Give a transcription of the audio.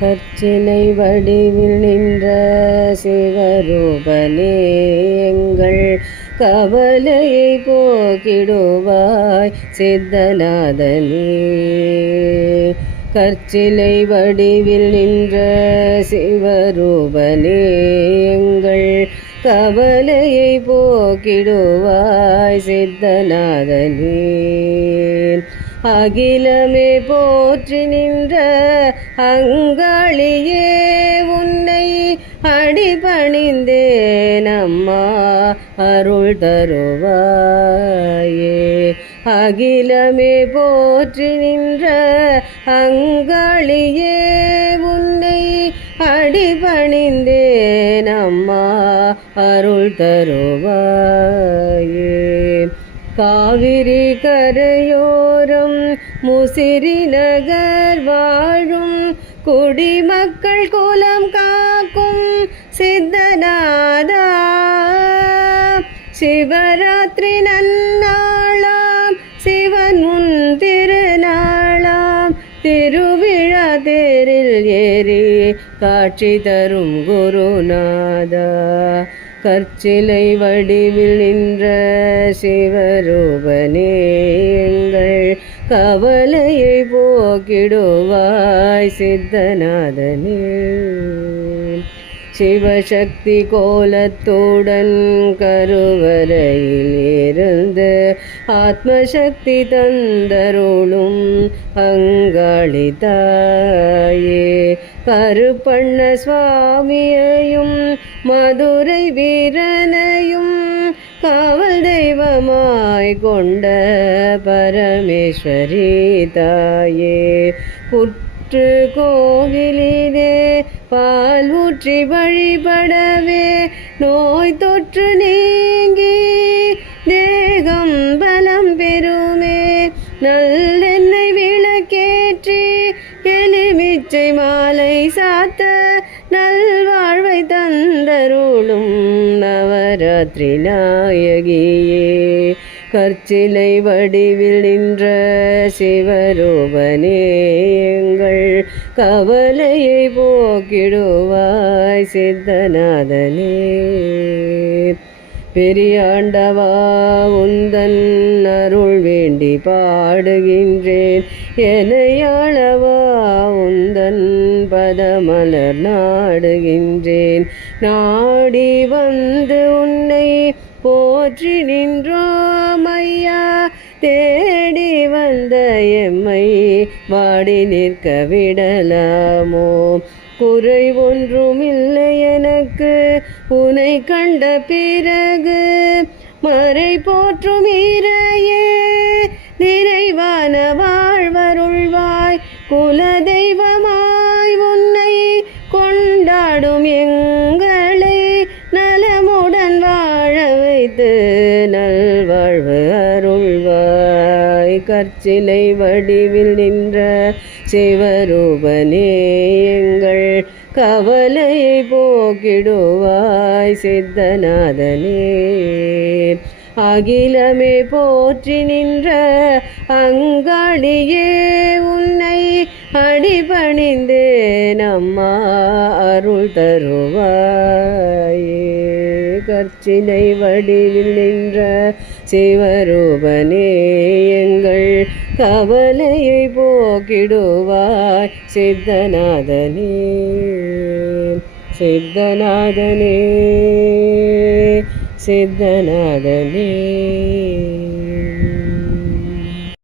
கற்சிலை வடிவில் நின்ற சிவரூபனே எங்கள் கவலையை போக்கிடுவாய் சித்தநாதனே. கற்சிலை வடிவில் நின்ற சிவரூபனே எங்கள் கவலையை போக்கிடுவாய் சித்தநாதனே. அகிலமே போற்றி நின்ற அங்காளியே உன்னை அடிபணிந்தேன் அம்மா அருள் தருவாயே. அகிலமே போற்றி நின்ற அங்காளியே உன்னை அடிபணிந்தேன் அம்மா அருள் தருவாயே. காவிரி கரையோரம் முசிறி நகர் வாழும் குடிமக்கள் குலம் காக்கும் சித்தநாதா. சிவராத்திரி நன்னாளாம் சிவன் முன் திருநாளாம். திருவிழா தேரில் ஏறி காட்சி தரும் குருநாதா. கற்சிலை வடிவில் நின்ற சிவரூபனே எங்கள் கவலையை போக்கிடுவாய் சித்தநாதனே. சிவசக்தி கோலத்துடன் கருவறையில் இருந்து ஆத்மசக்தி தந்தருளும் அங்காளிதாயே கருப்பண்ண சுவாமியையும் மதுரை வீரனையும் காவல் தெய்வமாய் கொண்ட பரமேஸ்வரி தாயே. புற்று கோவிலிலே பால் ஊற்றி வழிபடவே நோய் தொற்று நீங்கி தேகம் பலம் பெறுமே. நல்லெண்ணெய் விளக்கேற்றி எலுமிச்சை மாலை சாத்த நவராத்திரி நாயகியே கற்சிலை வடிவில் நின்ற சிவரூபனே எங்கள் கவலையை போக்கிடுவாய் சித்தநாதனே. பெரியாண்டவா உந்தன் அருள் வேண்டி பாடுகின்றேன். எனையாளவா உந்தன் மலர் நாடுகின்றேன். நாடி வந்து உன்னை போற்றி நின்றோம் ஐயா தேடி வந்த எம்மை வாடி நிற்க விடலாமோ. குறை ஒன்றுமில்லை எனக்கு உனை கண்ட பிறகு மறை போற்றும் இறையே அருள்வாய். கற்சிலை வடிவில் நின்ற சிவரூபனே எங்கள் கவலையை போக்கிடுவாய் சித்தநாதனே. அகிலமே போற்றி நின்ற அங்காளியே உன்னை அடிபணிந்தே நம்மா அருள் தருவாயே. கற்சிலை வடிவில் நின்ற சிவரூபனே எங்கள் கவலையை போக்கிடுவாய் சித்தநாதனே சித்தநாதனே சித்தநாதனே.